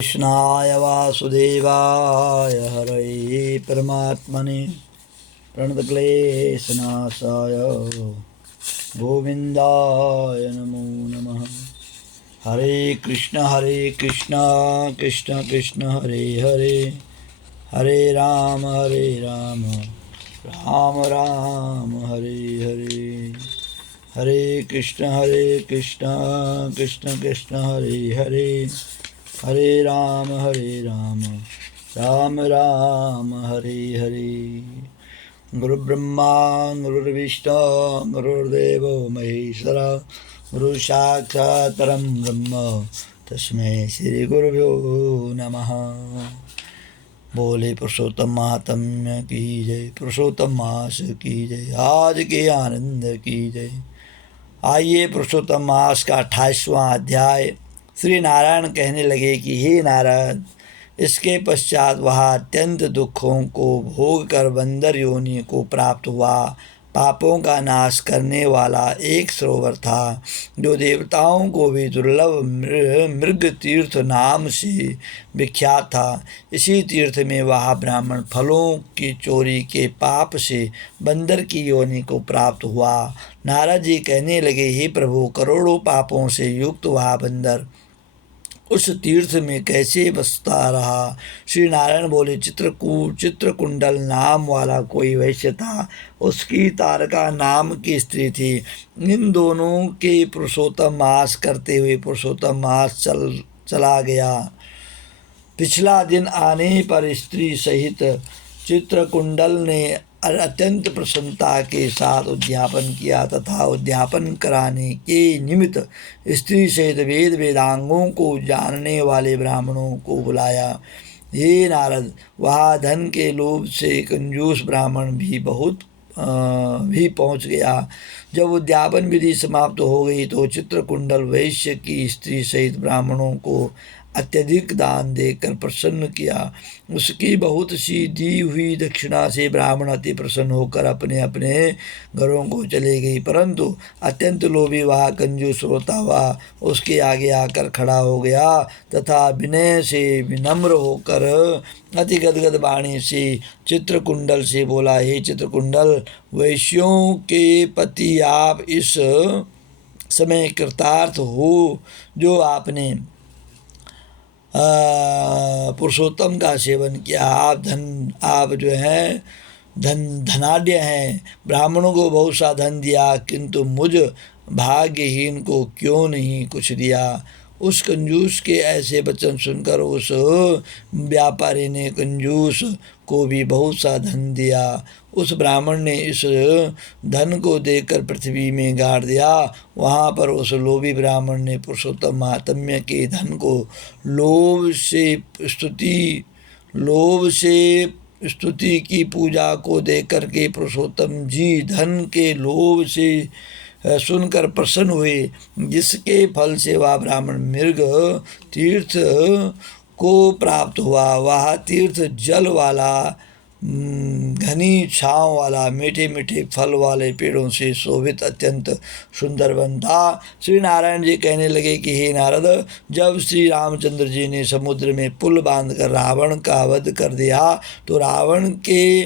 कृष्णाय वासुदेवाय हरये परमात्मने प्रणतक्लेशनाशाय गोविन्दाय नमो नमः। हरे कृष्ण कृष्ण कृष्ण हरे हरे, हरे राम राम राम हरे हरे। हरे कृष्ण कृष्ण कृष्ण हरे हरे, हरे राम राम राम हरे हरे। गुरु ब्रह्मा गुरुर्विष्णु गुरुर्देवो महेश्वरा, गुरु साक्षात् परम ब्रह्म तस्मै श्री गुरुभ्यो नमः। बोले पुरुषोत्तम महात्म्य की जय, पुरुषोत्तम मास की जय, आज के आनंद की जय। आइए पुरुषोत्तम मास का 28वां अध्याय। श्री नारायण कहने लगे कि हे नारद, इसके पश्चात वह अत्यंत दुखों को भोग कर बंदर योनि को प्राप्त हुआ। पापों का नाश करने वाला एक सरोवर था जो देवताओं को भी दुर्लभ मृग तीर्थ नाम से विख्यात था। इसी तीर्थ में वह ब्राह्मण फलों की चोरी के पाप से बंदर की योनि को प्राप्त हुआ। नारद जी कहने लगे, हे प्रभु, करोड़ों पापों से युक्त वह बंदर उस तीर्थ में कैसे बसता रहा। श्री नारायण बोले, चित्रकुंडल नाम वाला कोई वैश्य था, उसकी तारका नाम की स्त्री थी। इन दोनों के पुरुषोत्तम मास करते हुए पुरुषोत्तम मास चला गया। पिछला दिन आने पर स्त्री सहित चित्रकुंडल ने अत्यंत प्रसन्नता के साथ उद्यापन किया तथा उद्यापन कराने के निमित्त स्त्री सहित वेदांगों को जानने वाले ब्राह्मणों को बुलाया। हे नारद, वह धन के लोभ से कंजूस ब्राह्मण भी पहुँच गया। जब उद्यापन विधि समाप्त हो गई तो चित्रकुंडल वैश्य की स्त्री सहित ब्राह्मणों को अत्यधिक दान देकर प्रसन्न किया। उसकी बहुत सी दी हुई दक्षिणा से ब्राह्मण अति प्रसन्न होकर अपने अपने घरों को चले गई, परंतु अत्यंत लोभी वह कंजूस रोता हुआ उसके आगे आकर खड़ा हो गया तथा विनय से विनम्र होकर अति गदगद वाणी से चित्रकुंडल से बोला, हे चित्रकुंडल, वैश्यों के पति आप इस समय कृतार्थ हो जो आपने पुरुषोत्तम का सेवन किया। आप जो हैं धनाढ्य हैं, ब्राह्मणों को बहुत सा धन दिया, किंतु मुझ भाग्यहीन को क्यों नहीं कुछ दिया। उस कंजूस के ऐसे वचन सुनकर उस व्यापारी ने कंजूस को भी बहुत सा धन दिया। उस ब्राह्मण ने इस धन को देकर पृथ्वी में गाड़ दिया। वहाँ पर उस लोभी ब्राह्मण ने पुरुषोत्तम महात्म्य के धन को लोभ से स्तुति की पूजा को देकर के पुरुषोत्तम जी धन के लोभ से सुनकर प्रसन्न हुए, जिसके फल से वह ब्राह्मण मृग तीर्थ को प्राप्त हुआ। वह तीर्थ जल वाला, घनी छाँव वाला, मीठे मीठे फल वाले पेड़ों से शोभित अत्यंत सुंदर वन था। श्री नारायण जी कहने लगे कि हे नारद, जब श्री रामचंद्र जी ने समुद्र में पुल बांधकर रावण का वध कर दिया तो रावण के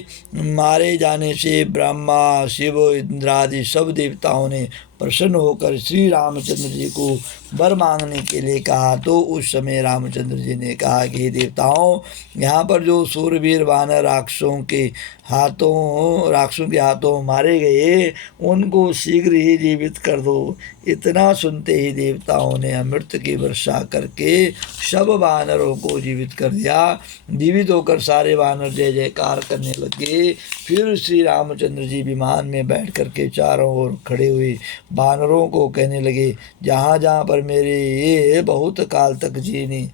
मारे जाने से ब्रह्मा शिव इंद्रादि सब देवताओं ने प्रसन्न होकर श्री रामचंद्र जी को वर मांगने के लिए कहा। तो उस समय रामचंद्र जी ने कहा कि देवताओं, यहाँ पर जो सूरवीर वानर राक्षसों के हाथों मारे गए, उनको शीघ्र ही जीवित कर दो। इतना सुनते ही देवताओं ने अमृत की वर्षा करके सब वानरों को जीवित कर दिया। जीवित होकर सारे वानर जय जयकार करने लगे। फिर श्री रामचंद्र जी विमान में बैठ करके चारों ओर खड़े हुए वानरों को कहने लगे, जहाँ जहाँ पर मेरे ये बहुत काल तक जीने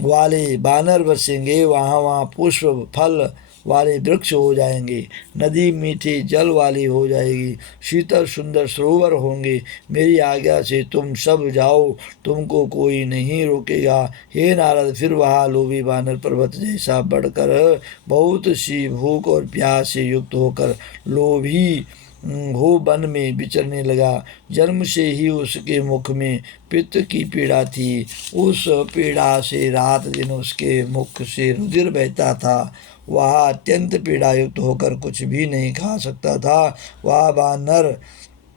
वाले वानर बसेंगे, वहाँ वहाँ पुष्प फल वाले वृक्ष हो जाएंगे, नदी मीठे जल वाली हो जाएगी, शीतल सुंदर सरोवर होंगे। मेरी आज्ञा से तुम सब जाओ, तुमको कोई नहीं रोकेगा। हे नारद, फिर वह लोभी वानर पर्वत जैसा बढ़कर बहुत सी भूख और प्यास से युक्त होकर लोभी हो वन में विचरने लगा। जन्म से ही उसके मुख में पित्त की पीड़ा थी। उस पीड़ा से रात दिन उसके मुख से रुधिर बहता था। वह अत्यंत पीड़ायुक्त होकर कुछ भी नहीं खा सकता था। वह वानर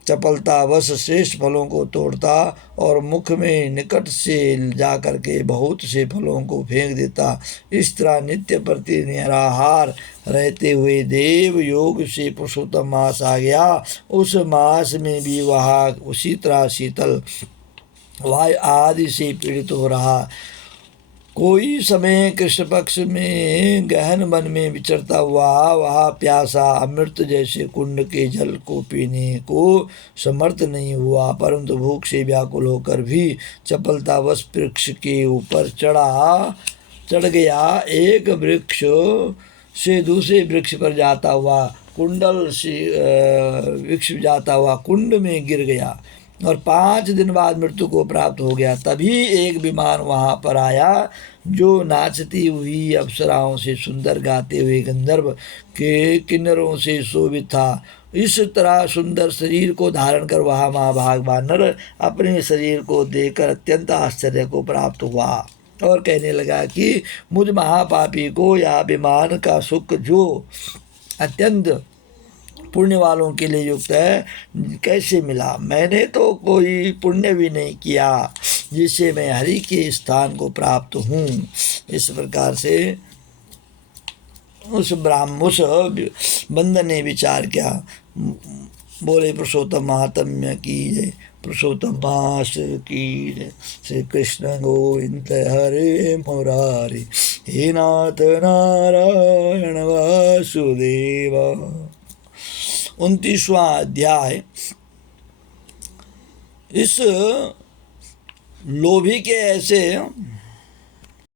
चपलतावश श्रेष्ठ फलों को तोड़ता और मुख में निकट से जाकर के बहुत से फलों को फेंक देता। इस तरह नित्य प्रति निराहार रहते हुए देव योग से पुरुषोत्तम मास आ गया। उस मास में भी वह उसी तरह शीतल वायु आदि से पीड़ित हो रहा। कोई समय कृष्ण पक्ष में गहन वन में विचरता हुआ वह प्यासा अमृत जैसे कुंड के जल को पीने को समर्थ नहीं हुआ, परंतु भूख से व्याकुल होकर भी चपलतावश वृक्ष के ऊपर चढ़ गया। एक वृक्ष से दूसरे वृक्ष पर जाता हुआ वृक्ष जाता हुआ कुंड में गिर गया और 5 दिन बाद मृत्यु को प्राप्त हो गया। तभी एक विमान वहाँ पर आया जो नाचती हुई अप्सराओं से सुंदर गाते हुए गंधर्व के किन्नरों से शोभित था। इस तरह सुंदर शरीर को धारण कर वह महाभाग वानर अपने शरीर को देखकर अत्यंत आश्चर्य को प्राप्त हुआ और कहने लगा कि मुझ महापापी को यह विमान का सुख जो अत्यंत पुण्य वालों के लिए युक्त है कैसे मिला। मैंने तो कोई पुण्य भी नहीं किया जिससे मैं हरि के स्थान को प्राप्त हूँ। इस प्रकार से उस बंदर ने विचार किया। बोले पुरुषोत्तम महात्म्य की जय, पुरुषोत्तम मास की जय। श्री कृष्ण गोविंद हरे मुरारी, हे नाथ नारायण वासुदेव। 29वां अध्याय। इस लोभी के ऐसे